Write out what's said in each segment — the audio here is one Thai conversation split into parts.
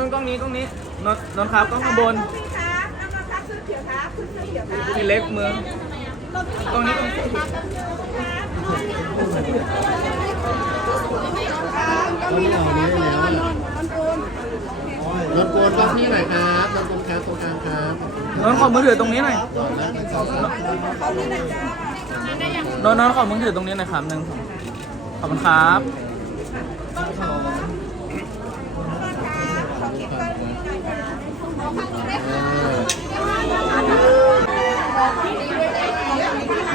นนท์ครับกล้องข้างบนครับน้ำมันครับซื้อเขียวครับซื้อเขียวครับพี่เล็กมือตรงนี้ตรงนี้ก็มีนะครับรถโกนกล้องที่ไหนครับรถโกนครับตรงกลางครับนนท์ขอมือถือตรงนี้หน่อยก่อนแล้วสองสามนนท์นนท์ขอมือถือตรงนี้หน่อยครับหนึ่งสองขอบคุณครับ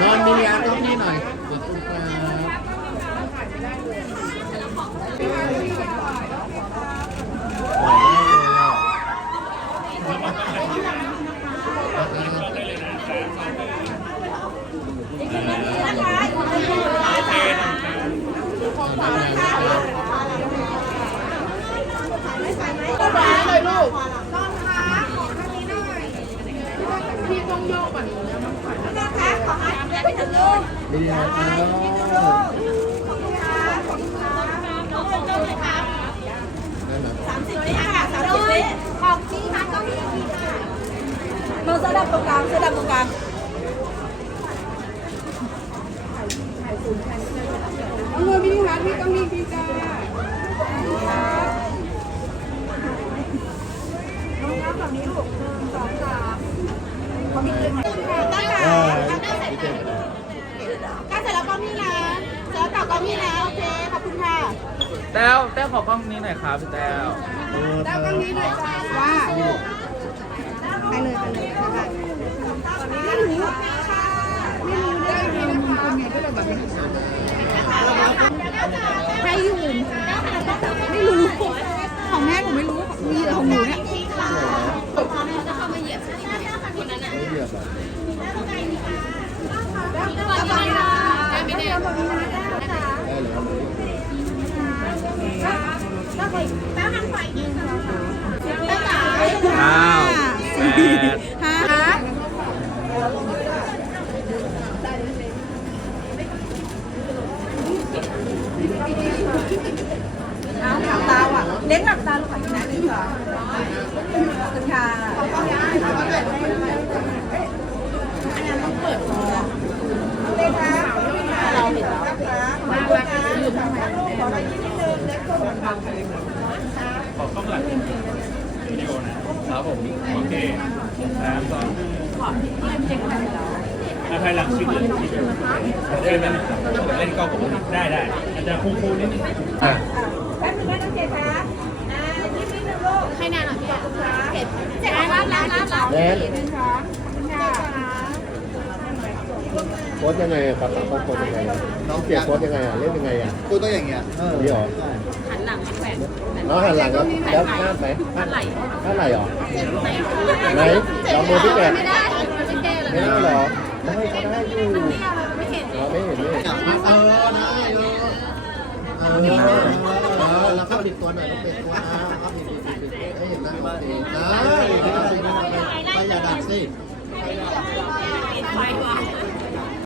นอนมียากล้องนี้หน่อยขอบคุณครับ ดีครับนั่นแหละสามสิบวิค่ะสามสิบวิของจริงค่ะต้องมีค่ะมือเสื้อดำตรงกลางเสื้อดำตรงกลางเอาเงินพี่คะพี่ต้องมีพี่จ้าน้องๆฝั่งนี้ลูกหนึ่งสองสาม เขามีเงินตั้งแต่อ่าตั้งเสร็จดีเจใกล้เสร็จแล้วก็มีนะเสร็จแล้วต่อก็มีนะโอเค ขอบคุณค่ะแต้วแต้วขอกล้องนี้หน่อยครับพี่แต้วแล้วก็มีเลยจ้าว่าไปเลยไปเลยไปเลยไม่รู้ไม่รู้ได้มีนะคะคนไงก็เลยแบบใครอยู่ไม่รู้ ของแม่หนูไม่รู้ มีแต่ของหนูเนี่ย ไม่เหยียบอะ ไม่ได้ไม่ได้ไม่ได้ ได้เลยครับ อ้าวแปดฮะเอาหลับตาว่ะเล็กหลับตาลูกขอทีนะหนึ่งสองขอบคุณค่ะเล็กนะเราเห็นแล้วมาว่าจะอยู่ทางไหนขอไปที่นิดนึงเล็กก็ ขอกล้องหลังวิดีโอนะ ครับผมโอเคสามสองอาภายหลังชิดเลยเล่นเล่นกล้องผมได้ได้อาจจะคูคูนิดนึงอะแป๊บนึงนะน้องเจคะอ่ายิ้มนิดนึงลูกให้นานหน่อยพี่เจ็บเจ็บรับรับรับรับแล้นิดนึงค่ะค่ะ โพสยังไงอะครับต้องโพสยังไงอะน้องเปียกโพสยังไงอะเล่นยังไงอะกูต้องอย่างเงี้ยนี่หรอหันหลังแขวนน้องหันหลังแล้วแล้วหน้าไหมหันไหลหน้าไหลเหรอไหนลองมือพี่แกะไม่ได้มันไม่แก้เลยไม่ได้เหรอได้ก็ได้อยู่ไม่เห็นเราไม่เห็นไม่เห็นเออได้เออเออเออแล้วเข้าผิดตัวหน่อยต้องเป็นตัวนะเข้าผิดผิดผิดผิดให้เห็นหน้าโอเคได้